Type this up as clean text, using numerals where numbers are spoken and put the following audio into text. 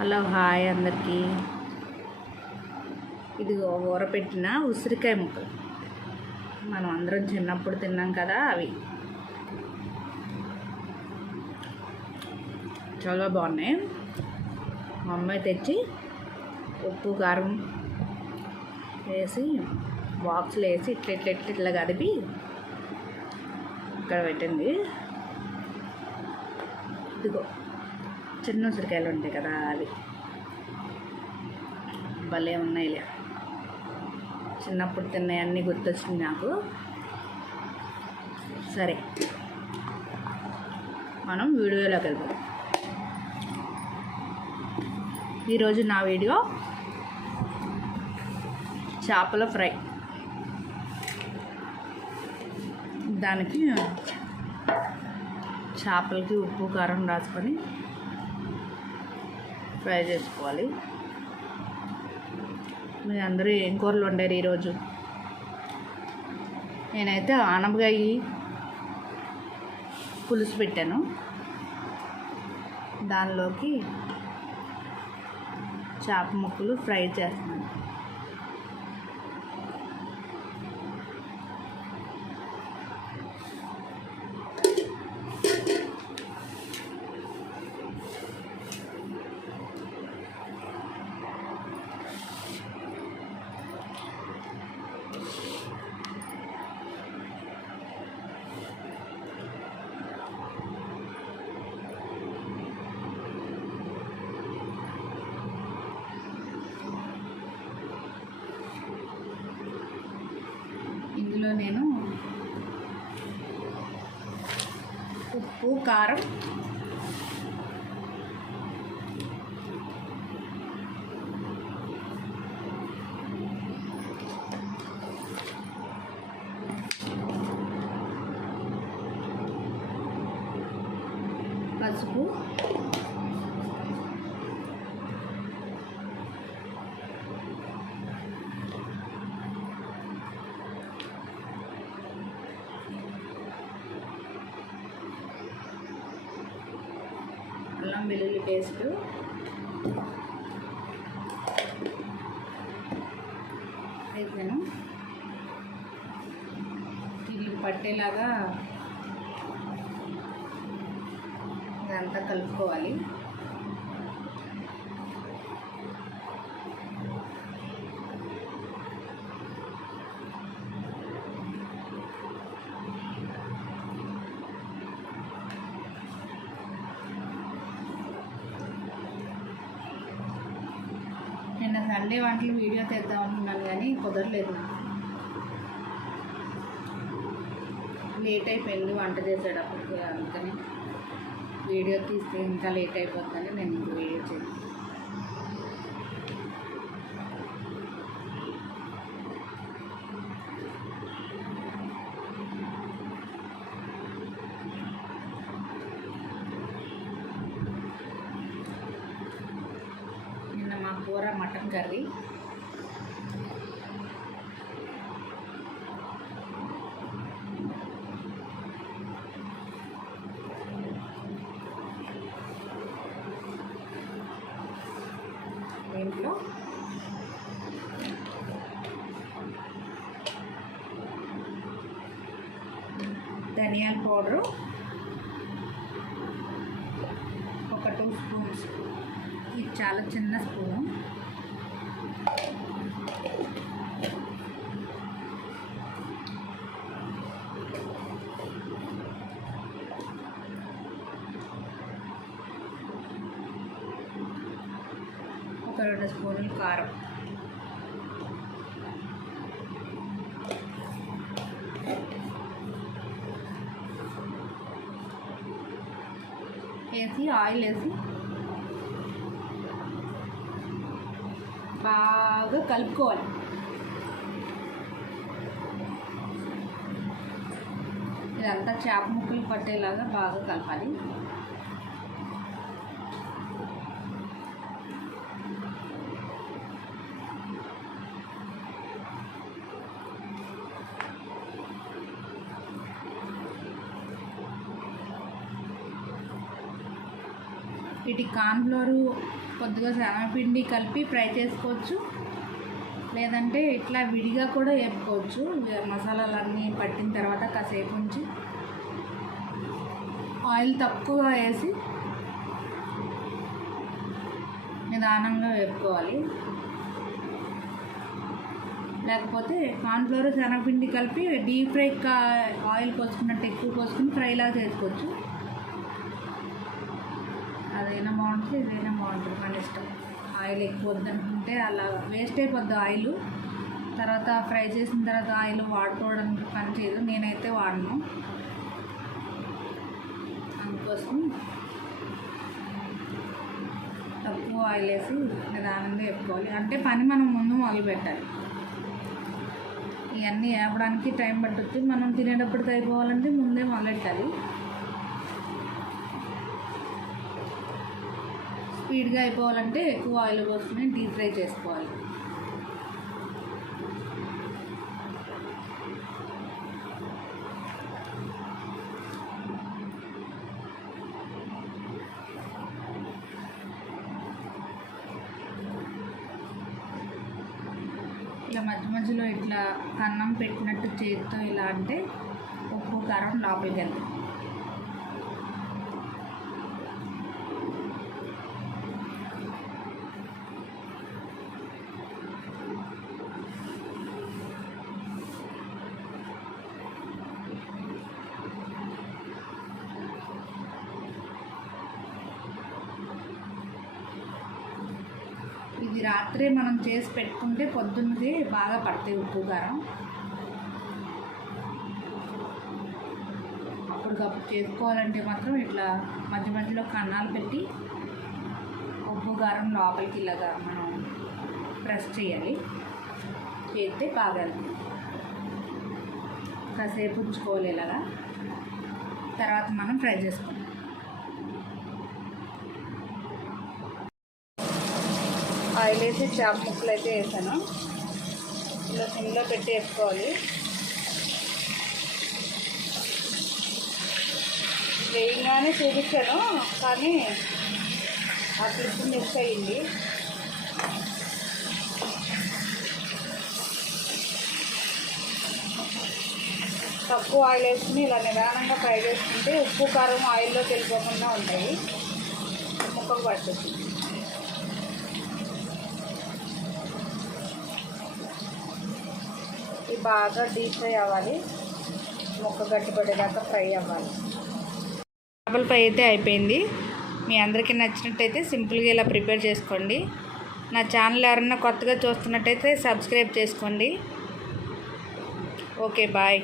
Hello hi అందరికీ. ఇది ఊరపెట్టిన ఉసిరికాయ ముక్కలు మనం అందరం చిన్నప్పుడు తిన్నాం కదా, అవి చాలా బాగున్నాయి. మా అమ్మాయి తెచ్చి ఉప్పు కారం వేసి బాక్స్లో వేసి ఇట్లా కదిపి ఇక్కడ పెట్టింది. ఇదిగో చిన్న ఉసిరికాయలు ఉంటాయి కదా, అవి భలే ఉన్నాయిలే. చిన్నప్పుడు తిన్నాయి అన్నీ గుర్తొచ్చింది నాకు. సరే, మనం వీడియోలోకి వెళ్దాం. ఈరోజు నా వీడియో చేపల ఫ్రై. దానికి చేపలకి ఉప్పు కారం రాసుకొని ఫ్రై చేసుకోవాలి. మీరు అందరూ ఏం కూరలు వండారు ఈరోజు? నేనైతే ఆనపకాయ పులుసు పెట్టాను, దానిలోకి చేప ముక్కలు ఫ్రై చేస్తున్నాను. ఇందులో నేను ఉప్పు కారం పసుపు అల్లం వెల్లుల్లి పేస్ట్ వేసాను. ఇది పట్టేలాగా ఇదంతా కలుపుకోవాలి. నిన్న సండే వంటలు వీడియో తెద్దాం అనుకున్నాను కానీ కుదరలేదు. లేట్ అయిపోయింది వంట చేసేటప్పటికి, అందుకని వీడియో తీస్తే ఇంకా లేట్ అయిపోతుందని నేను ఇంక వీడియో చేశాను. నిన్న మా కూర మటన్ కర్రీ. దీంట్లో ధనియాల పౌడరు ఒక 2 స్పూన్స్, ఇది చాలా చిన్న స్పూను. ఒక 2 స్పూన్లు కారం, వేసి ఆయిల్ వేసి బాగా కలుపుకోవాలి. ఇదంతా చేప ముక్కలు పట్టేలాగా బాగా కలపాలి. వీటి కార్న్ఫ్లోరు కొద్దిగా శనగపిండి కలిపి ఫ్రై చేసుకోవచ్చు, లేదంటే ఇట్లా విడిగా కూడా వేపుకోవచ్చు. మసాలాలన్నీ పట్టిన తర్వాత కాసేపు ఉంచి ఆయిల్ తక్కువ వేసి నిదానంగా వేపుకోవాలి. లేకపోతే కార్న్ఫ్లోర్ శనగపిండి కలిపి డీప్ ఫ్రై ఆయిల్ పోసుకున్నట్టు ఎక్కువ పోసుకుని ఫ్రైలా చేసుకోవచ్చు. అదైనా బాగుంటుంది, ఇదైనా బాగుంటుంది, మన ఇష్టం. ఆయిల్ ఎక్కువ వద్దనుకుంటే అలా వేస్ట్ అయిపోద్ది ఆయిల్. తర్వాత ఫ్రై చేసిన తర్వాత ఆయిల్ వాడుకోవడానికి పని చేయదు, నేనైతే వాడను. అందుకోసం తక్కువ ఆయిల్ వేసి నిదానంగా వేపుకోవాలి. అంటే పని మనం ముందు మొదలు పెట్టాలి. ఇవన్నీ వేపడానికి టైం పట్టచ్చు. మనం తినేటప్పటికి అయిపోవాలంటే ముందే మొదలెట్టాలి. స్పీడ్గా అయిపోవాలంటే ఎక్కువ ఆయిల్ పోసుకుని డీప్ ఫ్రై చేసుకోవాలి. ఇలా మధ్య మధ్యలో ఇట్లా కన్నం పెట్టినట్టు చేతితో ఇలా అంటే ఉప్పు కారం లోపలికి వెళ్తాయి. ఇది రాత్రే మనం చేసి పెట్టుకుంటే పొద్దున్నది బాగా పడతాయి ఉప్పు కారం. అప్పటికప్పుడు చేసుకోవాలంటే మాత్రం ఇట్లా మధ్య మధ్యలో కన్నాలు పెట్టి ఉప్పు కారం లోపలికి ఇలాగా మనం ప్రెస్ చేయాలి. చేస్తే బాగా కాసేపు ఉంచుకోవాలి ఇలాగా. తర్వాత మనం ఫ్రై చేసుకోవాలి. ఆయిల్ వేసి చేప ముక్కలు అయితే వేసాను. ఇలా సిమ్లో పెట్టి వేసుకోవాలి. వేయంగానే చూపించాను కానీ ఆ క్లిప్ మిస్ అయ్యింది. తక్కువ ఆయిల్ వేసుకుని ఇలా నిదానంగా ఫ్రై చేసుకుంటే ఉప్పు కారం ఆయిల్లో తెలిపోకుండా ఉంటాయి, ముక్కకు పడుతుంది. ఇది బాగా డీప్ ఫ్రై అవ్వాలి, ముక్క గట్టిపడేదాకా ఫ్రై అవ్వాలి. చేపల ఫ్రై అయితే అయిపోయింది. మీ అందరికీ నచ్చినట్టయితే సింపుల్గా ఇలా ప్రిపేర్ చేసుకోండి. నా ఛానల్ ఎవరన్నా కొత్తగా చూస్తున్నట్టయితే సబ్స్క్రైబ్ చేసుకోండి. Okay, bye.